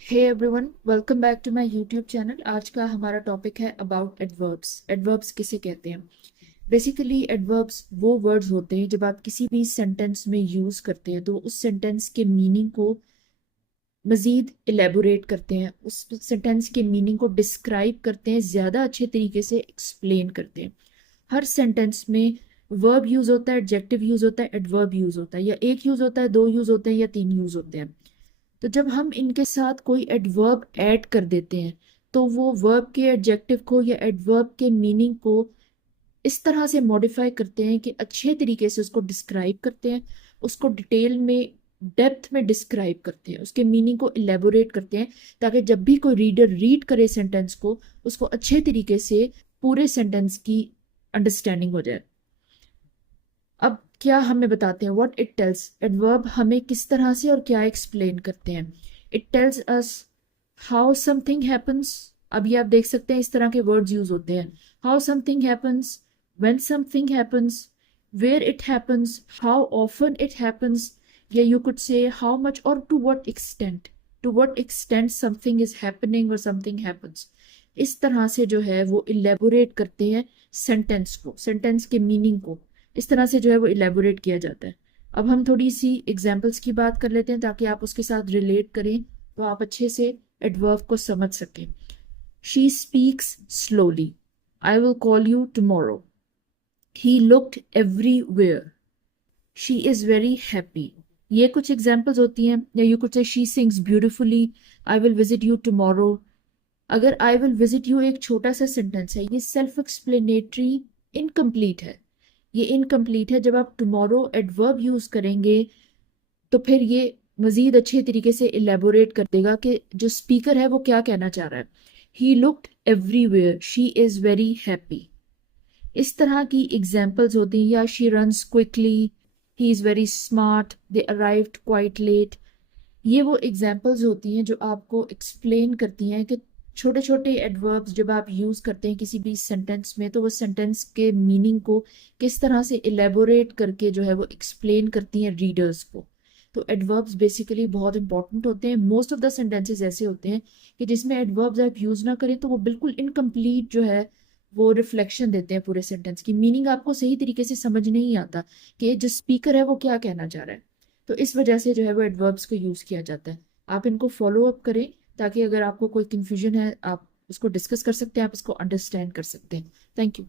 Hey everyone, welcome back to my YouTube channel. आज का हमारा टॉपिक है अबाउट एडवर्ब्स। एडवर्ब्स किसे कहते हैं? बेसिकली एडवर्ब्स वो वर्ड्स होते हैं जब आप किसी भी सेंटेंस में यूज करते हैं तो उस सेंटेंस के मीनिंग को मजीद इलेबोरेट करते हैं, उस सेंटेंस के मीनिंग को डिस्क्राइब करते हैं, ज़्यादा अच्छे तरीके से एक्सप्लेन करते हैं। हर सेंटेंस में वर्ब यूज होता है, एडजेक्टिव यूज होता है, एडवर्ब यूज होता है, या एक यूज होता है, दो यूज होते हैं, या तीन यूज होते हैं। तो जब हम इनके साथ कोई एडवर्ब ऐड कर देते हैं तो वो वर्ब के एडजेक्टिव को या एडवर्ब के मीनिंग को इस तरह से मॉडिफाई करते हैं कि अच्छे तरीके से उसको डिस्क्राइब करते हैं, उसको डिटेल में डेप्थ में डिस्क्राइब करते हैं, उसके मीनिंग को इलेबोरेट करते हैं, ताकि जब भी कोई रीडर रीड करे सेंटेंस को उसको अच्छे तरीके से पूरे सेंटेंस की अंडरस्टैंडिंग हो जाए। अब क्या हमें बताते हैं व्हाट इट टेल्स। एडवर्ब हमें किस तरह से और क्या एक्सप्लेन करते हैं? It tells us how something happens. अभी आप देख सकते हैं इस तरह के वर्ड्स यूज होते हैं। How something happens, when something happens, where it happens, how often it happens, या you could say how much और to what extent. To what extent something is happening और समथिंग हैपन्स। इस तरह से जो है वो इलेबोरेट करते हैं सेंटेंस को, सेंटेंस के मीनिंग को इस तरह से जो है वो इलेबोरेट किया जाता है। अब हम थोड़ी सी एग्जाम्पल्स की बात कर लेते हैं ताकि आप उसके साथ रिलेट करें, तो आप अच्छे से एडवर्ब को समझ सकें। She speaks slowly, I will call you tomorrow, he looked everywhere, she is very happy. ये कुछ एग्जाम्पल्स होती हैं। या यू कुड से she sings beautifully, I will visit you tomorrow. अगर आई विल विजिट यू एक छोटा सा सेंटेंस है, ये सेल्फ एक्सप्लेनेटरी इनकम्प्लीट है। ये इनकम्प्लीट है। जब आप टुमारो एडवर्ब यूज करेंगे तो फिर ये मजीद अच्छे तरीके से इलेबोरेट कर देगा कि जो स्पीकर है वो क्या कहना चाह रहा है। He looked everywhere, she is very happy. इस तरह की एग्जाम्पल्स होती हैं। या she runs quickly, he is very smart, they arrived quite late. ये वो एग्जाम्पल्स होती हैं जो आपको एक्सप्लेन करती हैं कि छोटे छोटे एडवर्ब्स जब आप यूज़ करते हैं किसी भी सेंटेंस में तो वो सेंटेंस के मीनिंग को किस तरह से इलेबोरेट करके जो है वो एक्सप्लेन करती हैं रीडर्स को। तो एडवर्ब्स बेसिकली बहुत इंपॉर्टेंट होते हैं। मोस्ट ऑफ द सेंटेंसेस ऐसे होते हैं कि जिसमें एडवर्ब्स आप यूज़ ना करें तो वो बिल्कुल इनकम्प्लीट जो है वो रिफ्लेक्शन देते हैं पूरे सेंटेंस की। मीनिंग आपको सही तरीके से समझ नहीं आता कि जो स्पीकर है वो क्या कहना चाह रहा है। तो इस वजह से जो है वो एडवर्ब्स को यूज़ किया जाता है। आप इनको फॉलो अप करें ताकि अगर आपको कोई कंफ्यूजन है आप उसको डिस्कस कर सकते हैं, आप इसको अंडरस्टैंड कर सकते हैं। Thank you.